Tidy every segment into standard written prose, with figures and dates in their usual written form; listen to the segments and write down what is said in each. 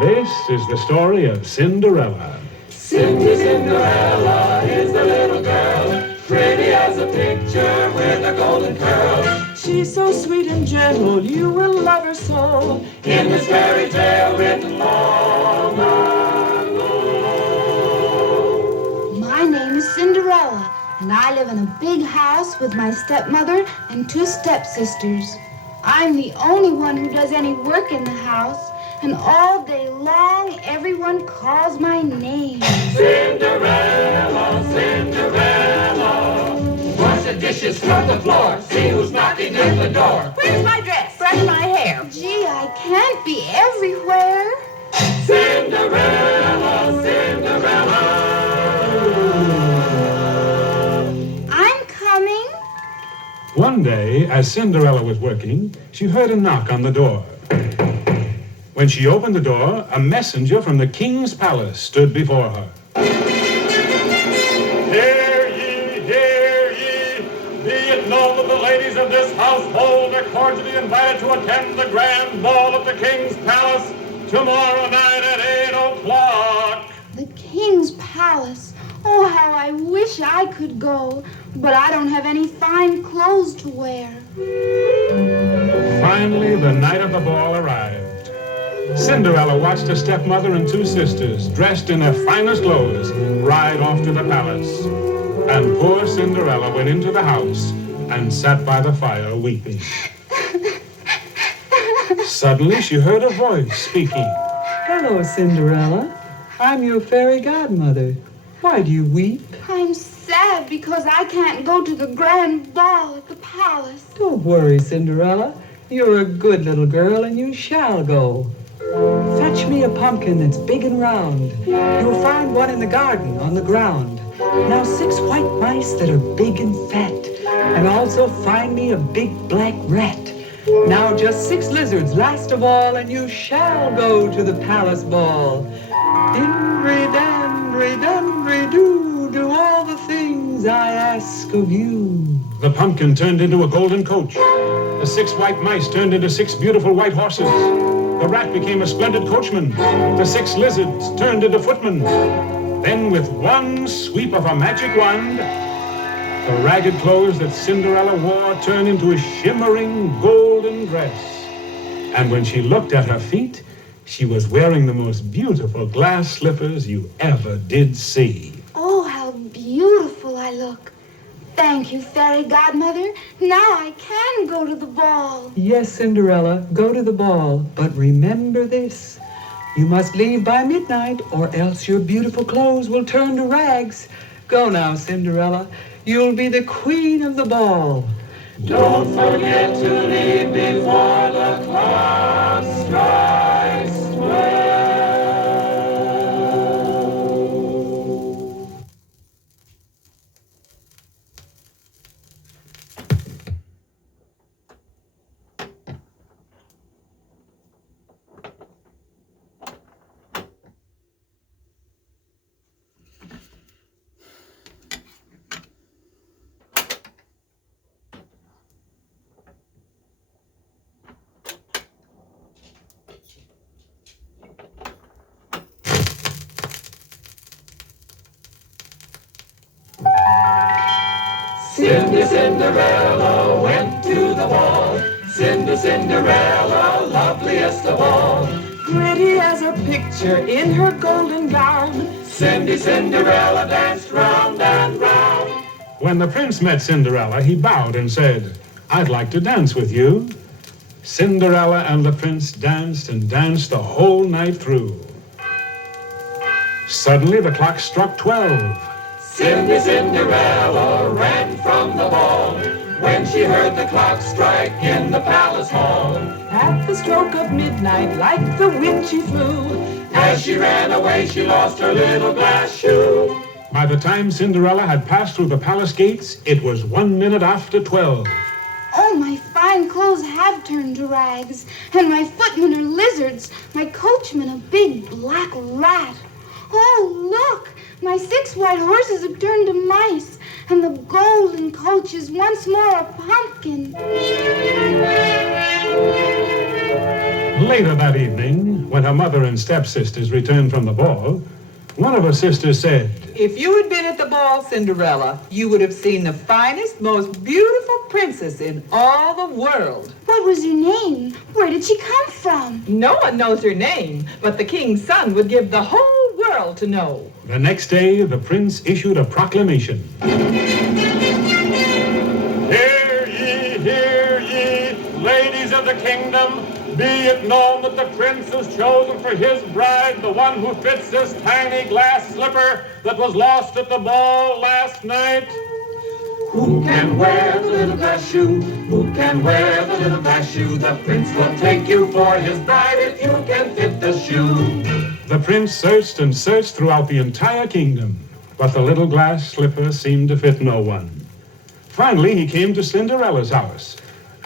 This is the story of Cinderella. Cinderella is the little girl, pretty as a picture with a golden curl. She's so sweet and gentle, you will love her so. In this fairy tale written long ago. My name is Cinderella, and I live in a big house with my stepmother and two stepsisters. I'm the only one who does any work in the house, and all day long everyone calls my name. Cinderella, Cinderella, wash the dishes, scrub the floor, see who's knocking at the door. Where's my dress? Brush my hair. Gee, I can't be everywhere. Cinderella, Cinderella. I'm coming. One day, as Cinderella was working, she heard a knock on the door. When she opened the door, a messenger from the king's palace stood before her. Hear ye, hear ye! Be it known that the ladies of this household are cordially invited to attend the grand ball of the king's palace tomorrow night at 8 o'clock. The king's palace. Oh, how I wish I could go, but I don't have any fine clothes to wear. Finally, the night of the ball arrived. Cinderella watched her stepmother and two sisters, dressed in their finest clothes, ride off to the palace. And poor Cinderella went into the house and sat by the fire weeping. Suddenly, she heard a voice speaking. Hello, Cinderella. I'm your fairy godmother. Why do you weep? I'm sad because I can't go to the grand ball at the palace. Don't worry, Cinderella. You're a good little girl and you shall go. Fetch me a pumpkin that's big and round. You'll find one in the garden on the ground. Now 6 white mice that are big and fat. And also find me a big black rat. Now just 6 lizards last of all, and you shall go to the palace ball. Dinry-danry-danry-doo, do all the things I ask of you. The pumpkin turned into a golden coach. The 6 white mice turned into 6 beautiful white horses. The rat became a splendid coachman. The 6 lizards turned into footmen. Then, with one sweep of a magic wand, the ragged clothes that Cinderella wore turned into a shimmering golden dress. And when she looked at her feet, she was wearing the most beautiful glass slippers you ever did see. Oh, how beautiful I look. Thank you, fairy godmother. Now I can go to the ball. Yes, Cinderella, go to the ball. But remember this. You must leave by midnight, or else your beautiful clothes will turn to rags. Go now, Cinderella. You'll be the queen of the ball. Don't forget to leave before the clock strikes 12. Cinderella went to the ball. Cinderella, loveliest of all. Pretty as a picture in her golden gown. Cinderella danced round and round. When the prince met Cinderella, he bowed and said, "I'd like to dance with you." Cinderella and the prince danced and danced the whole night through. Suddenly, the clock struck 12. Cinderella ran from the ball when she heard the clock strike in the palace hall. At the stroke of midnight, like the wind she flew. As she ran away, she lost her little glass shoe. By the time Cinderella had passed through the palace gates, it was 1 minute after 12. Oh, my fine clothes have turned to rags, and my footmen are lizards, my coachman a big black rat. Oh, look! My 6 white horses have turned to mice, and the golden coach is once more a pumpkin. Later that evening, When her mother and stepsisters returned from the ball, one of her sisters said, If you had been at the ball, Cinderella, you would have seen the finest, most beautiful princess in all the world. What was her name? Where did she come from? No one knows her name, but the king's son would give the whole world to know. The next day, the prince issued a proclamation. Hear ye, ladies of the kingdom. Be it known that the prince has chosen for his bride the one who fits this tiny glass slipper that was lost at the ball last night. Who can wear the little glass shoe? Who can wear the little glass shoe? The prince will take you for his bride if you can fit the shoe. The prince searched and searched throughout the entire kingdom, but the little glass slipper seemed to fit no one. Finally, he came to Cinderella's house,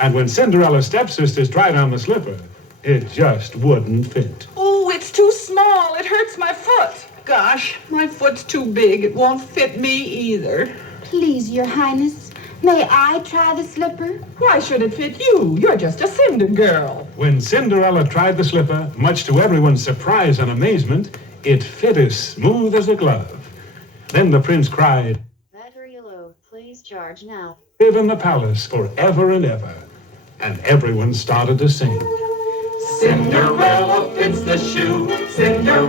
and when Cinderella's stepsisters tried on the slipper, it just wouldn't fit. Oh, it's too small. It hurts my foot. Gosh, my foot's too big. It won't fit me either. Please, Your Highness, may I try the slipper? Why should it fit you? You're just a Cinder girl. When Cinderella tried the slipper, much to everyone's surprise and amazement, it fit as smooth as a glove. Then the prince cried, Battery low, please charge now. Live in the palace forever and ever. And everyone started to sing. Cinderella fits the shoe. Cinderella.